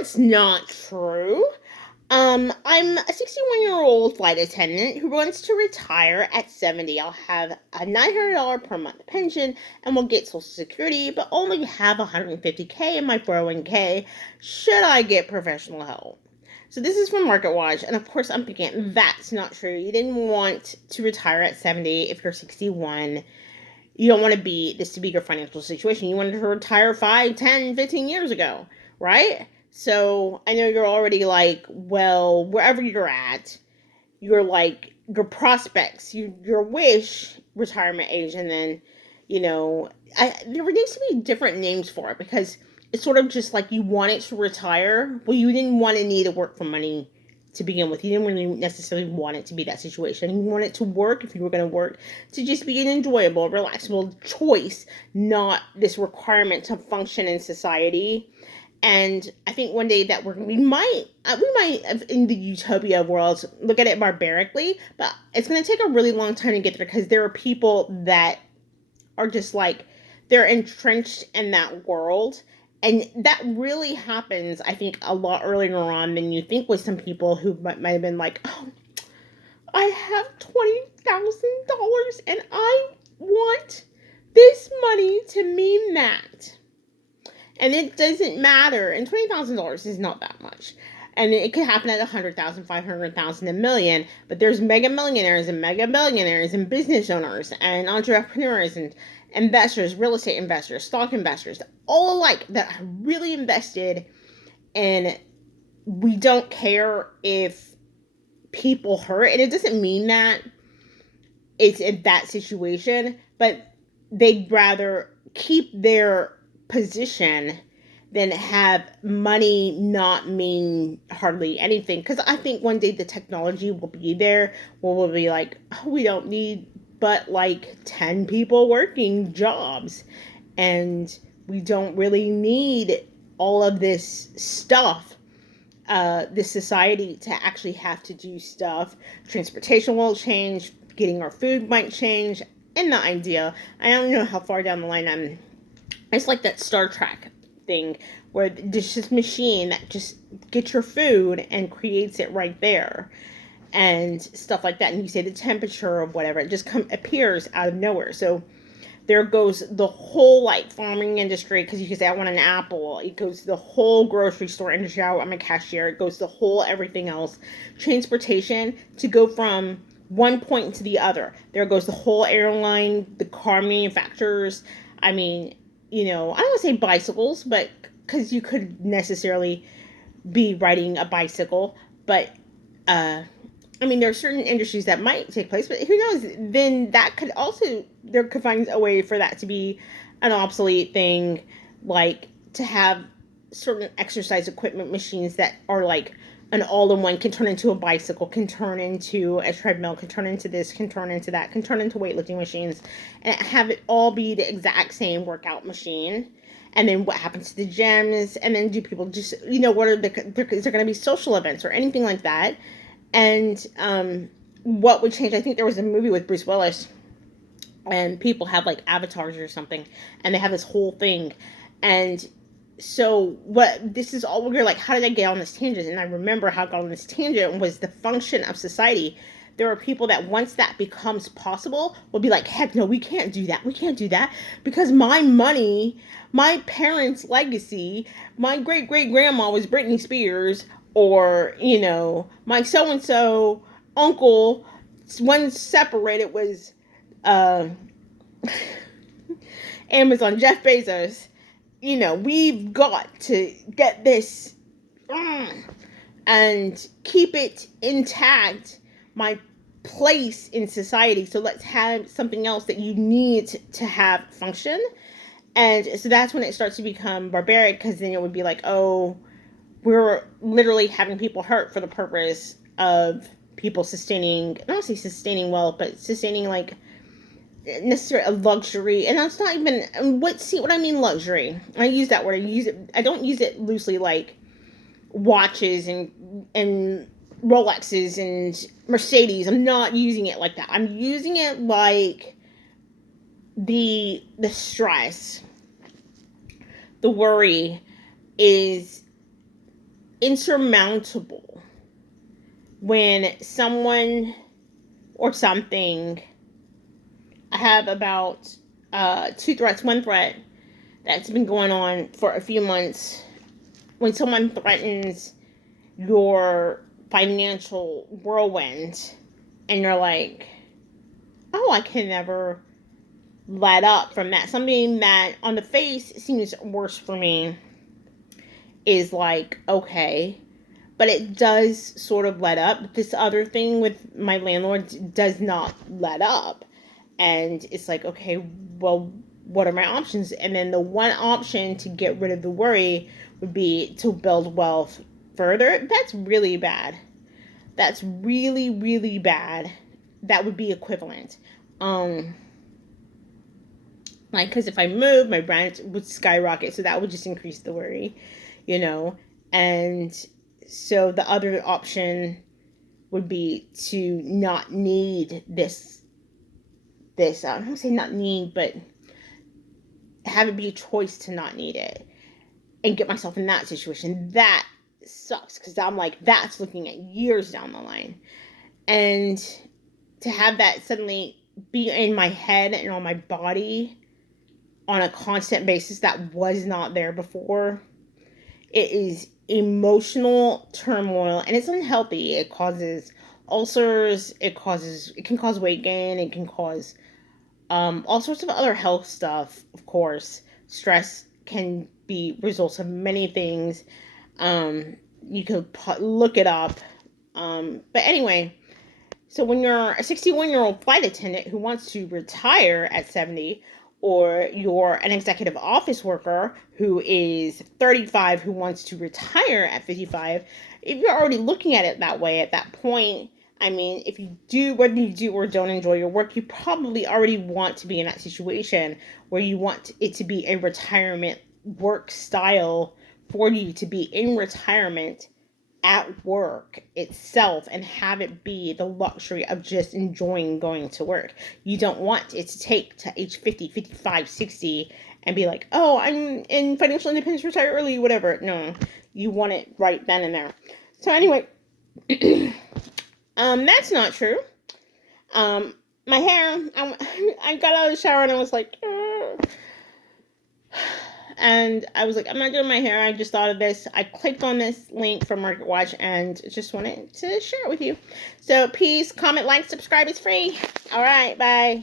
That's not true. I'm a 61-year-old flight attendant who wants to retire at 70. I'll have a $900 per month pension and will get Social Security, but only have 150K in my 401k should I get professional help. So this is from Market Watch, and of course I'm thinking that's not true. You didn't want to retire at 70 if you're 61. You don't want to be this to be your financial situation. You wanted to retire 5, 10, 15 years ago, right? So I know you're already like, well, wherever you're at, you're like your prospects, your wish retirement age, and then, there needs to be different names for it because it's sort of just like you wanted to retire. Well, you didn't want to need to work for money to begin with. You didn't really necessarily want it to be that situation. You want it to work, if you were going to work, to just be an enjoyable, relaxable choice, not this requirement to function in society. And I think one day that we might in the utopia world look at it barbarically, but it's going to take a really long time to get there because there are people that are just like they're entrenched in that world. And that really happens, I think, a lot earlier on than you think with some people who might have been like, oh, I have $20,000 and I want this money to mean that. And it doesn't matter. And $20,000 is not that much. And it could happen at 100,000, 500,000, a million. But there's mega millionaires and mega billionaires and business owners and entrepreneurs and investors, real estate investors, stock investors, all alike that are really invested. And we don't care if people hurt. And it doesn't mean that it's in that situation, but they'd rather keep their position than have money not mean hardly anything. Because I think one day the technology will be there where we'll be like, oh, we don't need but like 10 people working jobs. And we don't really need all of this stuff, this society to actually have to do stuff. Transportation will change, getting our food might change. And the idea, I don't know how far down the line it's like that Star Trek thing where there's this machine that just gets your food and creates it right there and stuff like that. And you say the temperature or whatever, it just appears out of nowhere. So there goes the whole like farming industry, because you can say I want an apple. It goes the whole grocery store industry. I'm a cashier. It goes the whole everything else. Transportation to go from one point to the other. There goes the whole airline, the car manufacturers. I mean, I don't want to say bicycles, but because you could necessarily be riding a bicycle, but there are certain industries that might take place, but who knows? Then that could also, there could find a way for that to be an obsolete thing, like to have certain exercise equipment machines that are like an all-in-one, can turn into a bicycle, can turn into a treadmill, can turn into this, can turn into that, can turn into weightlifting machines, and have it all be the exact same workout machine. And then what happens to the gyms? And then do people just, what are is there going to be social events or anything like that? And what would change? I think there was a movie with Bruce Willis, and people have like avatars or something, and they have this whole thing. And so this is all, we're like, how did I get on this tangent? And I remember how I got on this tangent was the function of society. There are people that once that becomes possible will be like, heck no, we can't do that. We can't do that because my money, my parents' legacy, my great great grandma was Britney Spears, or my so and so uncle, one separated was Amazon, Jeff Bezos. We've got to get this and keep it intact, my place in society. So let's have something else that you need to have function. And so that's when it starts to become barbaric, because then it would be like, oh, we're literally having people hurt for the purpose of people sustaining, I don't say sustaining wealth, but sustaining like necessarily a luxury. And that's not even what I mean luxury. I use that word. I don't use it loosely, like watches and Rolexes and Mercedes. I'm not using it like that. I'm using it like the stress, the worry is insurmountable when someone or something, I have about 2 threats. One threat that's been going on for a few months, when someone threatens your financial whirlwind and you're like, oh, I can never let up from that. Something that on the face seems worse for me is like, okay, but it does sort of let up. This other thing with my landlord does not let up. And it's like, okay, well, what are my options? And then the one option to get rid of the worry would be to build wealth further. That's really bad. That's really, really bad. That would be equivalent. Like, because if I move, my rent would skyrocket, so that would just increase the worry, you know. And so the other option would be to not need this. I don't want to say not need, but have it be a choice to not need it and get myself in that situation. That sucks because I'm like, that's looking at years down the line. And to have that suddenly be in my head and on my body on a constant basis that was not there before, it is emotional turmoil and it's unhealthy. It causes ulcers, it can cause weight gain, it can cause all sorts of other health stuff. Of course, stress can be results of many things. You could look it up. But anyway, so when you're a 61-year-old flight attendant who wants to retire at 70, or you're an executive office worker who is 35 who wants to retire at 55, if you're already looking at it that way at that point, I mean, if you do, whether you do or don't enjoy your work, you probably already want to be in that situation where you want it to be a retirement work style for you to be in retirement at work itself and have it be the luxury of just enjoying going to work. You don't want it to take to age 50, 55, 60 and be like, oh, I'm in financial independence, retire early, whatever. No, you want it right then and there. So anyway, that's not true. My hair, I got out of the shower and I was like, and I was like, I'm not doing my hair. I just thought of this. I clicked on this link from Market Watch and just wanted to share it with you. So peace, comment, like, subscribe. It's free. All right, bye.